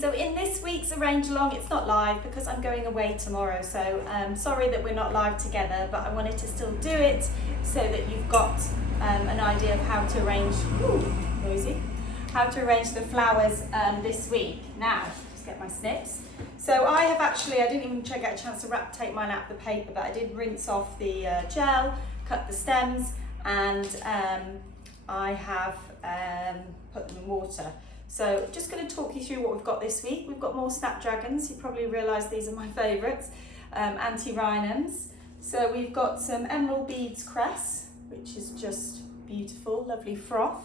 So in this week's Arrange Along, it's not live because I'm going away tomorrow, so sorry that we're not live together, but I wanted to still do it so that you've got an idea of how to arrange, how to arrange the flowers this week. Now, just get my snips. So I didn't even get a chance to take mine out of the paper, but I did rinse off the gel, cut the stems, and I have put them in water. So just going to talk you through what we've got this week. We've got more snapdragons. You probably realise these are my favourites. Anti-rhinums. So we've got some emerald beads cress, which is just beautiful, lovely froth.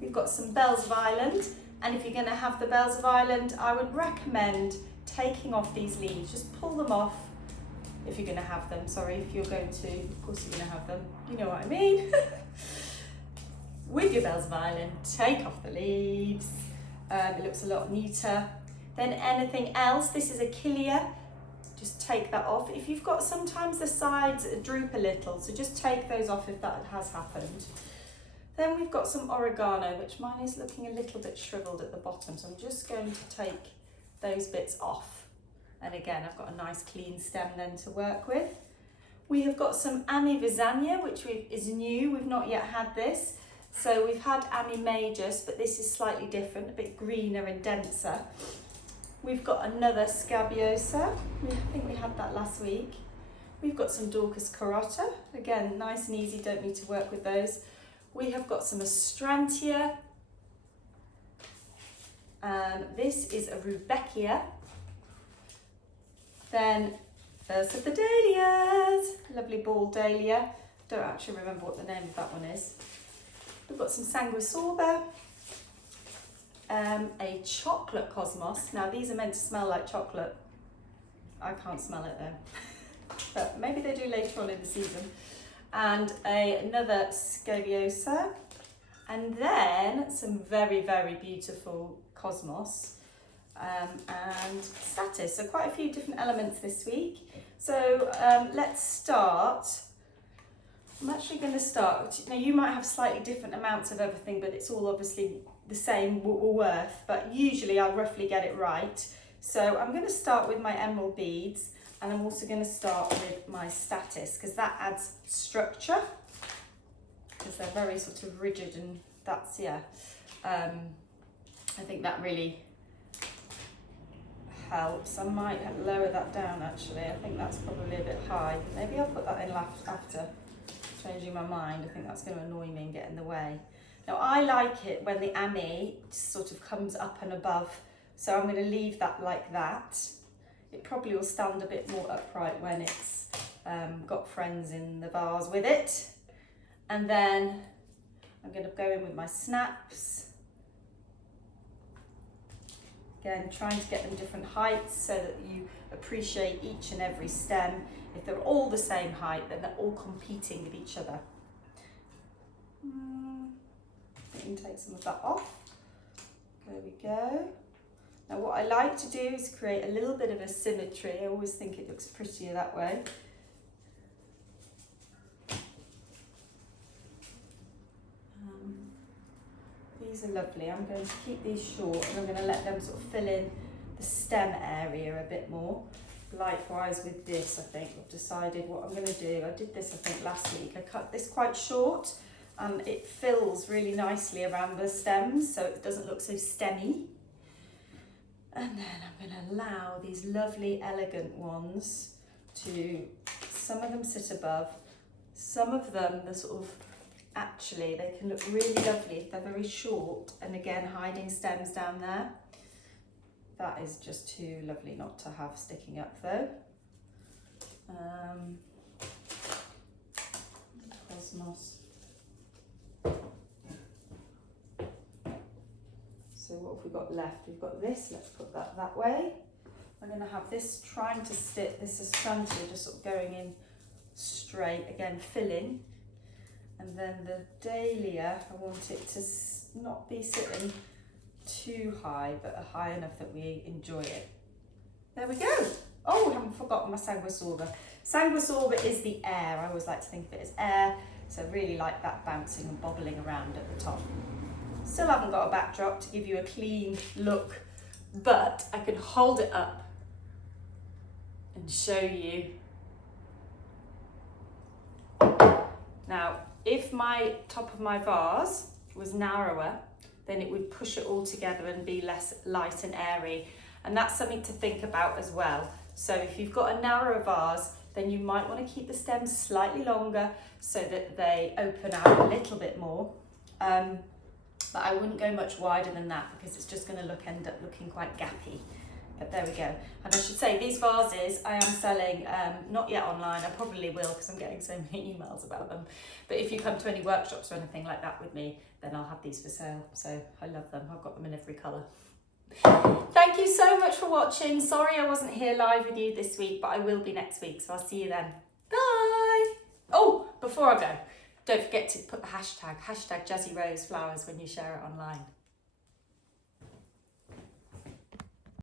We've got some bells of Ireland. And if you're going to have the bells of Ireland, I would recommend taking off these leaves. Just pull them off if you're going to have them. Sorry, if you're going to, of course you're going to have them. You know what I mean. With your bells of Ireland, take off the leaves. It looks a lot neater. Then anything else, this is Achillea, just take that off. If you've got, sometimes the sides droop a little, so just take those off if that has happened. Then we've got some oregano, which mine is looking a little bit shriveled at the bottom, so I'm just going to take those bits off. And again, I've got a nice clean stem then to work with. We have got some Ami Visania, which is new, we've not yet had this. So we've had Ami Majus, but this is slightly different, a bit greener and denser. We've got another Scabiosa. I think we had that last week. We've got some Dorcas carota. Again, nice and easy, don't need to work with those. We have got some Astrantia. This is a Rudbeckia. Then first of the dahlias, lovely ball dahlia. Don't actually remember what the name of that one is. We've got some Sanguisorba, a chocolate cosmos. Now these are meant to smell like chocolate. I can't smell it though, but maybe they do later on in the season. And another Scabiosa, and then some very, very beautiful cosmos and Satis. So quite a few different elements this week. So let's start. I'm actually going to start, now you might have slightly different amounts of everything, but it's all obviously the same worth, but usually I'll roughly get it right. So I'm going to start with my emerald beads, and I'm also going to start with my Status, because that adds structure, because they're very sort of rigid, and that's, I think that really helps. I might lower that down actually, I think that's probably a bit high. Maybe I'll put that in after. Changing my mind, I think that's going to annoy me and get in the way. Now I like it when the Ami sort of comes up and above, so I'm going to leave that like that. It probably will stand a bit more upright when it's got friends in the vase with it. And then I'm going to go in with my snaps. Again, trying to get them different heights so that you appreciate each and every stem. If they're all the same height, then they're all competing with each other. You can take some of that off. There we go. Now what I like to do is create a little bit of a symmetry. I always think it looks prettier that way. These are lovely. I'm going to keep these short, and I'm going to let them sort of fill in the stem area a bit more. Likewise with this, I think I've decided what I'm going to do. I did this, I think, last week. I cut this quite short, and it fills really nicely around the stems, so it doesn't look so stemmy. And then I'm going to allow these lovely, elegant ones to, some of them sit above, some of them, the sort of, actually, they can look really lovely if they're very short, and again, hiding stems down there. That is just too lovely not to have sticking up though. Cosmos. So what have we got left? We've got this, let's put that way. I'm going to have this trying to stick, this is Astrantia just sort of going in straight, again filling. And then the dahlia, I want it to not be sitting too high, but high enough that we enjoy it. There we go. Oh, I haven't forgotten my Sanguisorba. Sanguisorba is the air. I always like to think of it as air, so I really like that bouncing and bobbling around at the top. Still haven't got a backdrop to give you a clean look but I can hold it up and show you. Now, if my top of my vase was narrower, then it would push it all together and be less light and airy. And that's something to think about as well. So if you've got a narrower vase, then you might want to keep the stems slightly longer so that they open out a little bit more. But I wouldn't go much wider than that because it's just going to end up looking quite gappy. But there we go. And I should say these vases I am selling, not yet online. I probably will because I'm getting so many emails about them. But if you come to any workshops or anything like that with me, then I'll have these for sale. So I love them. I've got them in every colour. Thank you so much for watching. Sorry I wasn't here live with you this week, but I will be next week. So I'll see you then. Bye. Oh, before I go, don't forget to put the hashtag Jazzy Rose Flowers when you share it online.